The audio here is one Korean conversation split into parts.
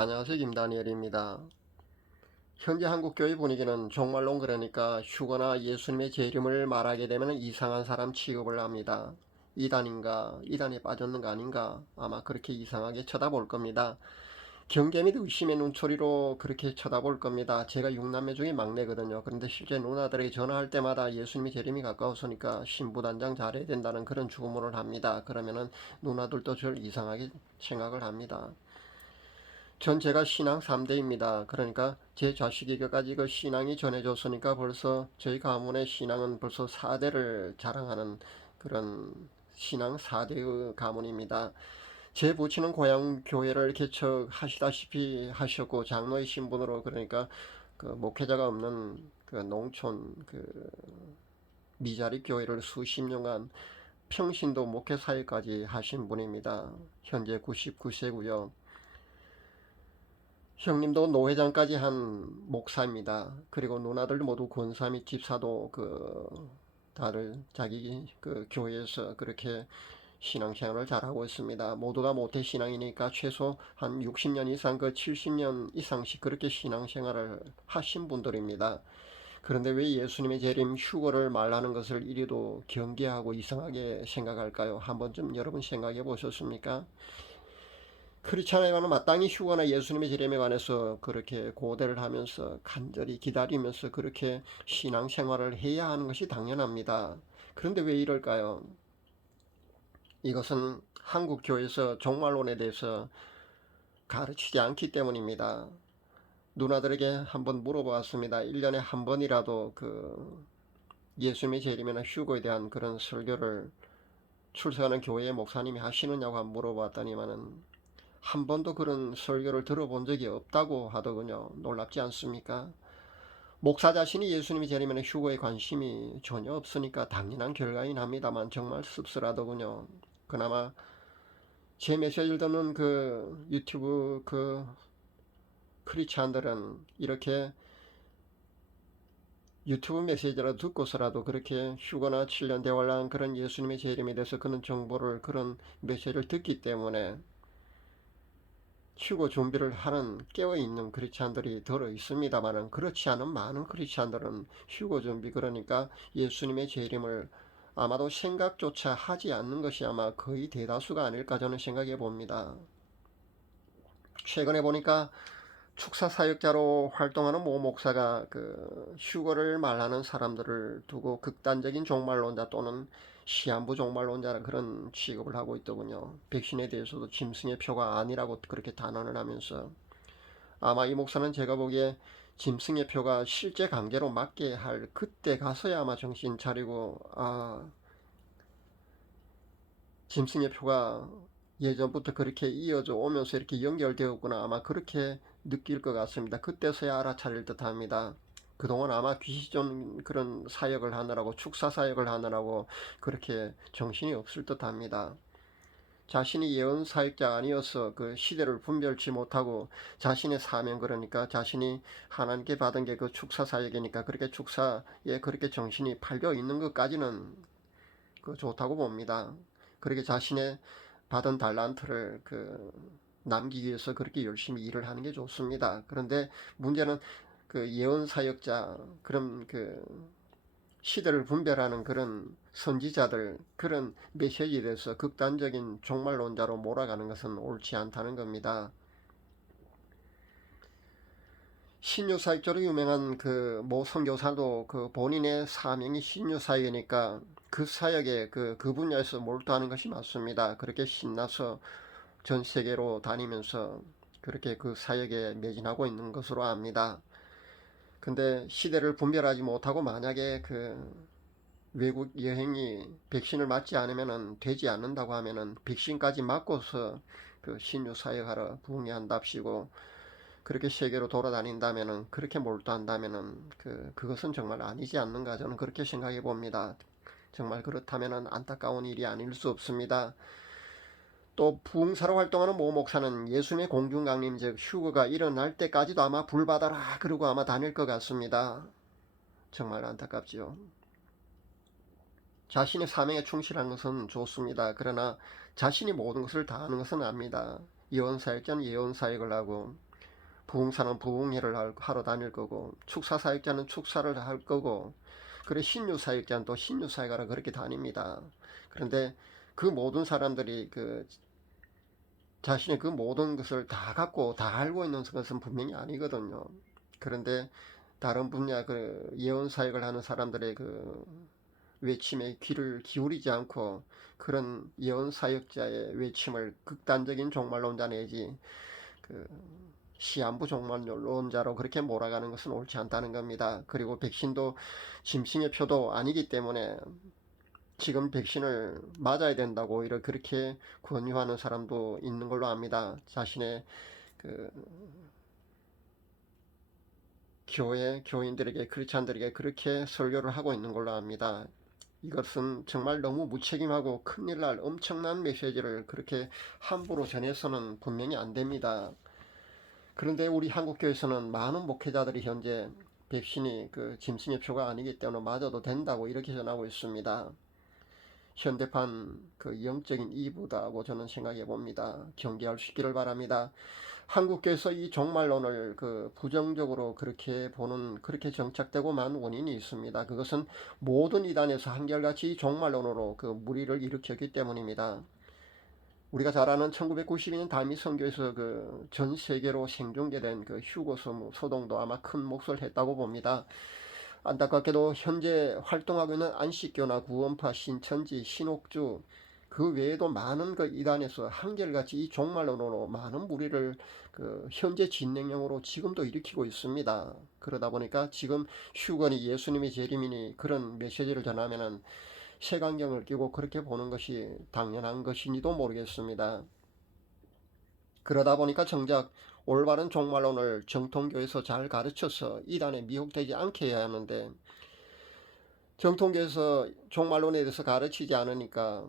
안녕하세요. 김다니엘입니다. 현재 한국 교회 분위기는 정말로 그러니까 휴거나 예수님의 재림을 말하게 되면 이상한 사람 취급을 합니다. 이단인가, 이단에 빠졌는가 아닌가 아마 그렇게 이상하게 쳐다볼 겁니다. 경계 및 의심의 눈초리로 그렇게 쳐다볼 겁니다. 제가 6남매 중에 막내거든요. 그런데 실제 누나들에게 전화할 때마다 예수님의 재림이 가까웠으니까 신부단장 잘해야 된다는 그런 주문을 합니다. 그러면은 누나들도 저를 이상하게 생각을 합니다. 전 제가 신앙 3대입니다. 그러니까 제 자식에게까지 그 신앙이 전해졌으니까 벌써 저희 가문의 신앙은 벌써 4대를 자랑하는 그런 신앙 4대의 가문입니다. 제 부친은 고향 교회를 개척하시다시피 하셨고 장로의 신분으로 그러니까 그 목회자가 없는 그 농촌 그 미자리 교회를 수십 년간 평신도 목회 사역까지 하신 분입니다. 현재 99세고요. 형님도 노회장까지 한 목사입니다. 그리고 누나들 모두 권사 및 집사도 다들 자기 그 교회에서 그렇게 신앙생활을 잘하고 있습니다. 모두가 모태 신앙이니까 최소 한 60년 이상 70년 이상씩 그렇게 신앙생활을 하신 분들입니다. 그런데 왜 예수님의 재림 휴거를 말하는 것을 이리도 경계하고 이상하게 생각할까요? 한번쯤 여러분 생각해 보셨습니까? 크리스찬에게는 마땅히 휴거나 예수님의 재림에 관해서 그렇게 고대를 하면서 간절히 기다리면서 그렇게 신앙생활을 해야 하는 것이 당연합니다. 그런데 왜 이럴까요? 이것은 한국 교회에서 종말론에 대해서 가르치지 않기 때문입니다. 누나들에게 한번 물어보았습니다. 1년에 한 번이라도 예수님의 재림이나 휴거에 대한 그런 설교를 출석하는 교회의 목사님이 하시느냐고 한번 물어봤더니만은 한 번도 그런 설교를 들어본 적이 없다고 하더군요. 놀랍지 않습니까? 목사 자신이 예수님이 재림에는 휴거에 관심이 전혀 없으니까 당연한 결과인 합니다만 정말 씁쓸하더군요. 그나마 제 메시지를 듣는 그 유튜브 크리스찬들은 이렇게 유튜브 메시지라도 듣고서라도 그렇게 휴거나 7년 대환란 그런 예수님의 재림에 대해서 그런 정보를 그런 메시지를 듣기 때문에 휴거 준비를 하는 깨어있는 크리스찬들이 들어 있습니다만은 그렇지 않은 많은 크리스찬들은 휴거 준비 그러니까 예수님의 재림을 아마도 생각조차 하지 않는 것이 아마 거의 대다수가 아닐까 저는 생각해 봅니다. 최근에 보니까 축사 사역자로 활동하는 모 목사가 휴거를 말하는 사람들을 두고 극단적인 종말론자 또는 시한부 종말론자라 그런 취급을 하고 있더군요. 백신에 대해서도 짐승의 표가 아니라고 그렇게 단언을 하면서 아마 이 목사는 제가 보기에 짐승의 표가 실제 강제로 맞게 할 그때 가서야 아마 정신 차리고 짐승의 표가 예전부터 그렇게 이어져 오면서 이렇게 연결되었구나 아마 그렇게 느낄 것 같습니다. 그때서야 알아차릴 듯 합니다. 그동안 아마 귀시존 그런 사역을 하느라고 축사 사역을 하느라고 그렇게 정신이 없을 듯 합니다. 자신이 예언 사역자가 아니어서 그 시대를 분별치 못하고 자신의 사명 그러니까 자신이 하나님께 받은 게 그 축사 사역이니까 그렇게 축사에 그렇게 정신이 팔려 있는 것까지는 좋다고 봅니다. 그렇게 자신의 받은 달란트를 남기기 위해서 그렇게 열심히 일을 하는 게 좋습니다. 그런데 문제는 예언 사역자 그런 시대를 분별하는 그런 선지자들 그런 메시지에 대해서 극단적인 종말론자로 몰아가는 것은 옳지 않다는 겁니다. 신유사역자로 유명한 모 선교사도 본인의 사명이 신유사역이니까 그 사역에 그 분야에서 몰두하는 것이 맞습니다. 그렇게 신나서 전 세계로 다니면서 그렇게 그 사역에 매진하고 있는 것으로 압니다. 근데 시대를 분별하지 못하고 만약에 외국 여행이 백신을 맞지 않으면 되지 않는다고 하면은 백신까지 맞고서 신유 사역하러 부흥회한답시고 그렇게 세계로 돌아다닌다면은 그렇게 몰두한다면은 그것은 정말 아니지 않는가 저는 그렇게 생각해 봅니다. 정말 그렇다면은 안타까운 일이 아닐 수 없습니다. 또 부흥사로 활동하는 모 목사는 예수님의 공중강림 즉 휴거가 일어날 때까지도 아마 불 받아라 그러고 아마 다닐 것 같습니다. 정말 안타깝지요. 자신의 사명에 충실한 것은 좋습니다. 그러나 자신이 모든 것을 다 하는 것은 압니다. 예언사역자는 예언사역을 하고 부흥사는 부흥회를 하러 다닐 거고, 축사사역자는 축사를 할 거고, 그래 신유사역자는 또 신유사역하러 그렇게 다닙니다. 그런데 그 모든 사람들이 그 자신의 그 모든 것을 다 갖고 다 알고 있는 것은 분명히 아니거든요. 그런데 다른 분야 그 예언 사역을 하는 사람들의 그 외침에 귀를 기울이지 않고 그런 예언 사역자의 외침을 극단적인 종말론자 내지 그 시한부 종말론자로 그렇게 몰아가는 것은 옳지 않다는 겁니다. 그리고 백신도 짐승의 표도 아니기 때문에 지금 백신을 맞아야 된다고 오히려 그렇게 권유하는 사람도 있는 걸로 압니다. 자신의 그 교회 교인들에게 크리스찬들에게 그렇게 설교를 하고 있는 걸로 압니다. 이것은 정말 너무 무책임하고 큰일 날 엄청난 메시지를 그렇게 함부로 전해서는 분명히 안 됩니다. 그런데 우리 한국교회에서는 많은 목회자들이 현재 백신이 그 짐승의 표가 아니기 때문에 맞아도 된다고 이렇게 전하고 있습니다. 현대판 그 영적인 이부다고 저는 생각해 봅니다. 경계할 수 있기를 바랍니다. 한국교회에서 이 종말론을 그 부정적으로 그렇게 보는 그렇게 정착되고만 원인이 있습니다. 그것은 모든 이단에서 한결같이 종말론으로 그 무리를 일으켰기 때문입니다. 우리가 잘 아는 1992년 다미 선교에서 그 전 세계로 생중계된 그 휴고 소동도 아마 큰 몫을 했다고 봅니다. 안타깝게도 현재 활동하고 있는 안식교나 구원파, 신천지, 신옥주 그 외에도 많은 그 이단에서 한결같이 이 종말론으로 많은 무리를 그 현재 진행형으로 지금도 일으키고 있습니다. 그러다 보니까 지금 휴건이 예수님이 재림이니 그런 메시지를 전하면은 색안경을 끼고 그렇게 보는 것이 당연한 것인지도 모르겠습니다. 그러다 보니까 정작 올바른 종말론을 정통교에서 잘 가르쳐서 이단에 미혹되지 않게 해야 하는데 정통교에서 종말론에 대해서 가르치지 않으니까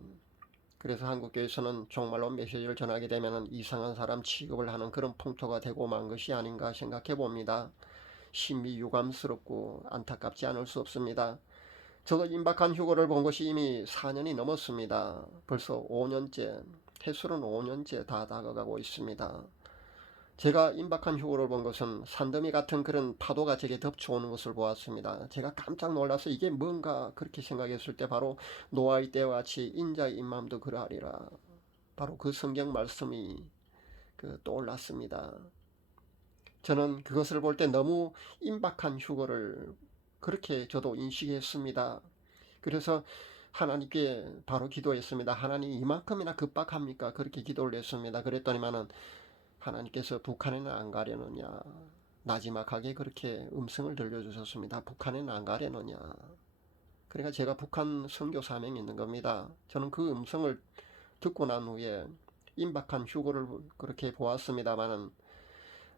그래서 한국교에서는 종말론 메시지를 전하게 되면 이상한 사람 취급을 하는 그런 풍토가 되고 만 것이 아닌가 생각해 봅니다. 심히 유감스럽고 안타깝지 않을 수 없습니다. 저도 임박한 휴거를 본 것이 이미 4년이 넘었습니다. 벌써 5년째, 해수는 5년째 다 다가가고 있습니다. 제가 임박한 휴거를 본 것은 산더미 같은 그런 파도가 제게 덮쳐오는 것을 보았습니다. 제가 깜짝 놀라서 이게 뭔가 그렇게 생각했을 때 바로 노아의 때와 같이 인자의 임함도 그러하리라. 바로 그 성경 말씀이 떠올랐습니다. 저는 그것을 볼 때 너무 임박한 휴거를 그렇게 저도 인식했습니다. 그래서 하나님께 바로 기도했습니다. 하나님 이만큼이나 급박합니까? 그렇게 기도를 했습니다. 그랬더니만은 하나님께서 북한에는 안 가려느냐 나지막하게 그렇게 음성을 들려주셨습니다. 북한에는 안 가려느냐. 그러니까 제가 북한 선교 사명이 있는 겁니다. 저는 그 음성을 듣고 난 후에 임박한 휴거를 그렇게 보았습니다만은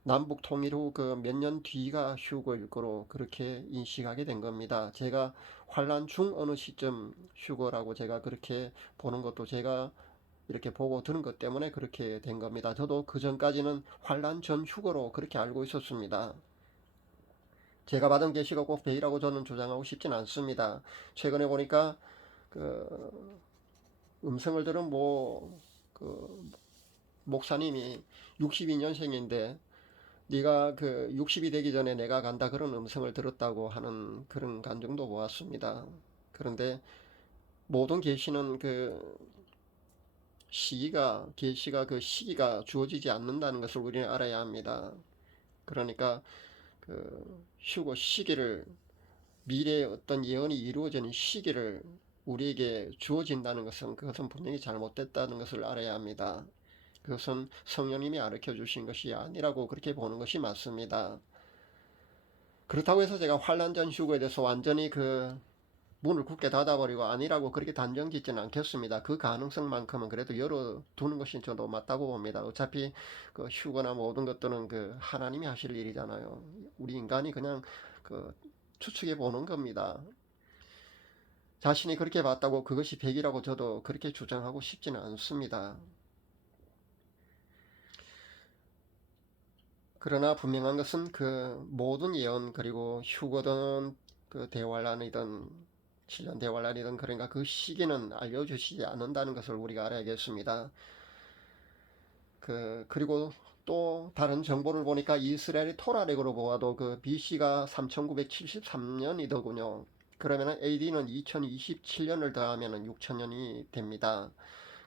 남북 통일 후 그 몇 년 뒤가 휴거일 거로 그렇게 인식하게 된 겁니다. 제가 환란 중 어느 시점 휴거라고 제가 그렇게 보는 것도 제가 이렇게 보고 들은 것 때문에 그렇게 된 겁니다. 저도 그 전까지는 환란 전 휴거로 그렇게 알고 있었습니다. 제가 받은 계시가 꼭 베이라고 저는 주장하고 싶진 않습니다. 최근에 보니까 그 음성을 들은 그 목사님이 62년생인데 네가 그 60이 되기 전에 내가 간다 그런 음성을 들었다고 하는 그런 간증도 보았습니다. 그런데 모든 계시는 그 계시가 그 시기가 주어지지 않는다는 것을 우리는 알아야 합니다. 그러니까 그 휴고 시기를 미래의 어떤 예언이 이루어지는 시기를 우리에게 주어진다는 것은 그것은 분명히 잘못됐다는 것을 알아야 합니다. 그것은 성령님이 가르쳐 주신 것이 아니라고 그렇게 보는 것이 맞습니다. 그렇다고 해서 제가 환란 전 휴거에 대해서 완전히 그 문을 굳게 닫아버리고 아니라고 그렇게 단정 짓지는 않겠습니다. 그 가능성만큼은 그래도 열어두는 것이 저도 맞다고 봅니다. 어차피 그 휴거나 모든 것들은 그 하나님이 하실 일이잖아요. 우리 인간이 그냥 그 추측해 보는 겁니다. 자신이 그렇게 봤다고 그것이 100이라고 저도 그렇게 주장하고 싶지는 않습니다. 그러나 분명한 것은 그 모든 예언 그리고 휴거든 그 대환란이든 7년 대환란이든 그러니까 그 시기는 알려주시지 않는다는 것을 우리가 알아야겠습니다. 그리고 또 다른 정보를 보니까 이스라엘의 토라렉으로 보아도 그 BC가 3973년이더군요. 그러면은 AD는 2027년을 더하면은 6000년이 됩니다.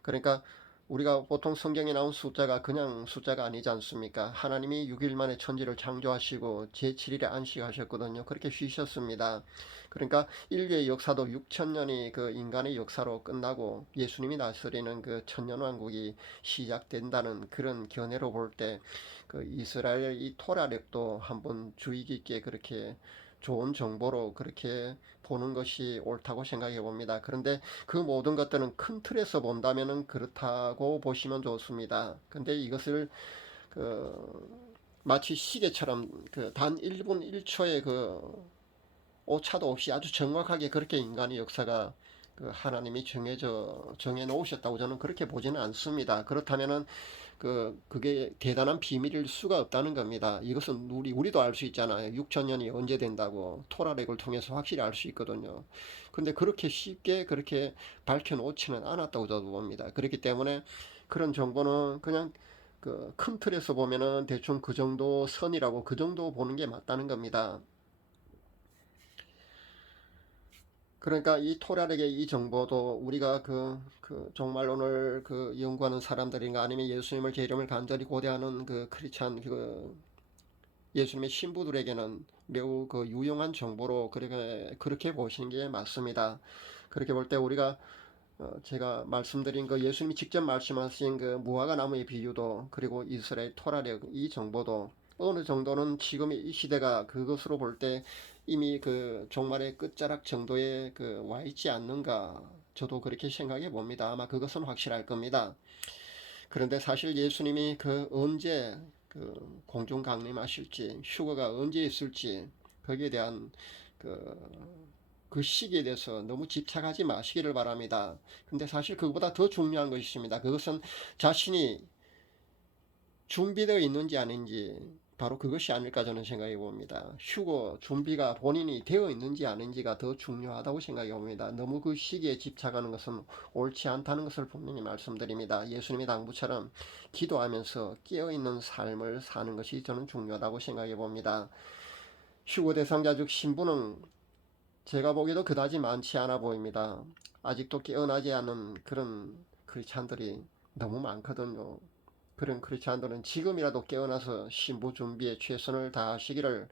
그러니까 우리가 보통 성경에 나온 숫자가 그냥 숫자가 아니지 않습니까? 하나님이 6일 만에 천지를 창조하시고 제7일에 안식하셨거든요. 그렇게 쉬셨습니다. 그러니까 인류의 역사도 6천년이 그 인간의 역사로 끝나고 예수님이 다스리는 그 천년왕국이 시작된다는 그런 견해로 볼 때 그 이스라엘 이 토라력도 한번 주의 깊게 그렇게 좋은 정보로 그렇게 보는 것이 옳다고 생각해 봅니다. 그런데 그 모든 것들은 큰 틀에서 본다면은 그렇다고 보시면 좋습니다. 근데 이것을 그 마치 시계처럼 그 단 1분 1초의 그 오차도 없이 아주 정확하게 그렇게 인간의 역사가 그 하나님이 정해 놓으셨다고 저는 그렇게 보지는 않습니다. 그렇다면은 그게 대단한 비밀일 수가 없다는 겁니다. 이것은 우리도 알 수 있잖아요. 6천년이 언제 된다고 토라렉을 통해서 확실히 알 수 있거든요. 근데 그렇게 쉽게 그렇게 밝혀 놓지는 않았다고 저도 봅니다. 그렇기 때문에 그런 정보는 그냥 그 큰 틀에서 보면은 대충 그 정도 선이라고 그 정도 보는 게 맞다는 겁니다. 그러니까 이 토라력의 이 정보도 우리가 정말 오늘 그 연구하는 사람들인가 아니면 예수님을 제 이름을 간절히 고대하는 그 크리스찬 그 예수님의 신부들에게는 매우 그 유용한 정보로 그렇게 보시는 게 맞습니다. 그렇게 볼 때 우리가 제가 말씀드린 그 예수님이 직접 말씀하신 그 무화과 나무의 비유도 그리고 이스라엘 토라력 이 정보도 어느 정도는 지금 이 시대가 그것으로 볼 때 이미 그 종말의 끝자락 정도에 그 와 있지 않는가 저도 그렇게 생각해 봅니다. 아마 그것은 확실할 겁니다. 그런데 사실 예수님이 그 언제 그 공중 강림하실지 휴거가 언제 있을지 거기에 대한 그 시기에 대해서 너무 집착하지 마시기를 바랍니다. 근데 사실 그것보다 더 중요한 것이 있습니다. 그것은 자신이 준비되어 있는지 아닌지 바로 그것이 아닐까 저는 생각해 봅니다. 휴거 준비가 본인이 되어 있는지 아닌지가 더 중요하다고 생각해 봅니다. 너무 그 시기에 집착하는 것은 옳지 않다는 것을 분명히 말씀드립니다. 예수님의 당부처럼 기도하면서 깨어있는 삶을 사는 것이 저는 중요하다고 생각해 봅니다. 휴거 대상자 즉 신부는 제가 보기에도 그다지 많지 않아 보입니다. 아직도 깨어나지 않은 그런 크리스찬들이 너무 많거든요. 그런 크리스찬들은 지금이라도 깨어나서 신부 준비에 최선을 다하시기를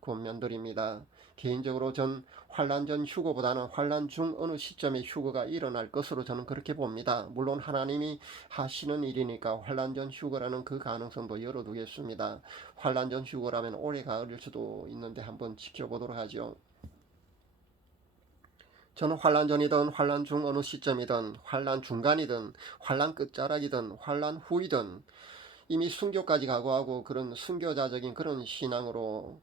권면드립니다. 개인적으로 전 환란 전 휴거보다는 환란 중 어느 시점에 휴거가 일어날 것으로 저는 그렇게 봅니다. 물론 하나님이 하시는 일이니까 환란 전 휴거라는 그 가능성도 열어두겠습니다. 환란 전 휴거라면 올해 가을일 수도 있는데 한번 지켜보도록 하죠. 저는 환란 전이든 환란 중 어느 시점이든 환란 중간이든 환란 끝자락이든 환란 후이든 이미 순교까지 각오하고 그런 순교자적인 그런 신앙으로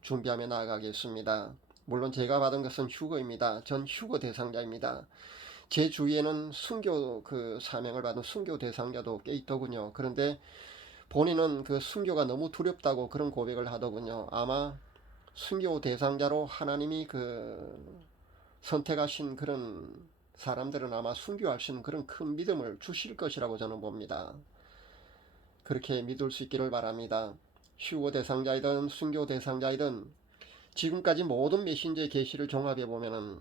준비하며 나아가겠습니다. 물론 제가 받은 것은 휴거입니다. 전 휴거 대상자입니다. 제 주위에는 순교 그 사명을 받은 순교 대상자도 꽤 있더군요. 그런데 본인은 그 순교가 너무 두렵다고 그런 고백을 하더군요. 아마 순교 대상자로 하나님이 선택하신 그런 사람들은 아마 순교할 수 있는 그런 큰 믿음을 주실 것이라고 저는 봅니다. 그렇게 믿을 수 있기를 바랍니다. 휴거 대상자이든 순교 대상자이든 지금까지 모든 메신저의 계시를 종합해 보면은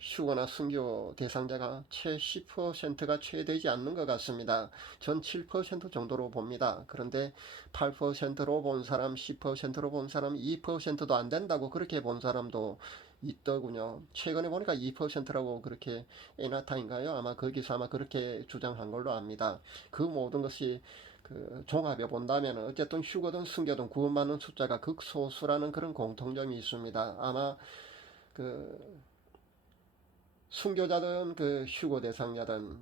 휴거나 순교 대상자가 채 10%가 채 되지 않는 것 같습니다. 전 7% 정도로 봅니다. 그런데 8%로 본 사람, 10%로 본 사람, 2%도 안 된다고 그렇게 본 사람도 있더군요. 최근에 보니까 2%라고 그렇게 에나타인가요? 아마 거기서 아마 그렇게 주장한 걸로 압니다. 그 모든 것이 종합해 본다면 어쨌든 휴거든 순교든 구원받는 숫자가 극소수라는 그런 공통점이 있습니다. 아마 그 순교자든 휴거 대상자든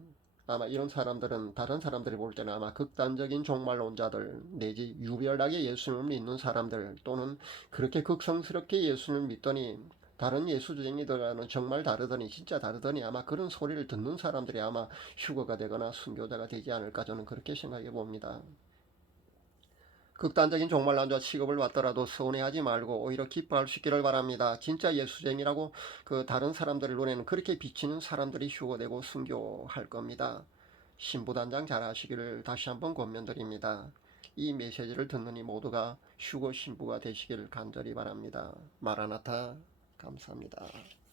아마 이런 사람들은 다른 사람들이 볼 때는 아마 극단적인 종말론자들 내지 유별나게 예수님을 믿는 사람들 또는 그렇게 극성스럽게 예수님을 믿더니 다른 예수쟁이들과는 정말 다르더니 진짜 다르더니 아마 그런 소리를 듣는 사람들이 아마 휴거가 되거나 순교자가 되지 않을까 저는 그렇게 생각해 봅니다. 극단적인 종말론자 취급을 받더라도 서운해하지 말고 오히려 기뻐할 수 있기를 바랍니다. 진짜 예수쟁이라고 다른 사람들의 눈에는 그렇게 비치는 사람들이 휴거되고 순교할 겁니다. 신부단장 잘 하시기를 다시 한번 권면드립니다. 이 메시지를 듣는 이 모두가 휴거 신부가 되시기를 간절히 바랍니다. 마라나타 감사합니다.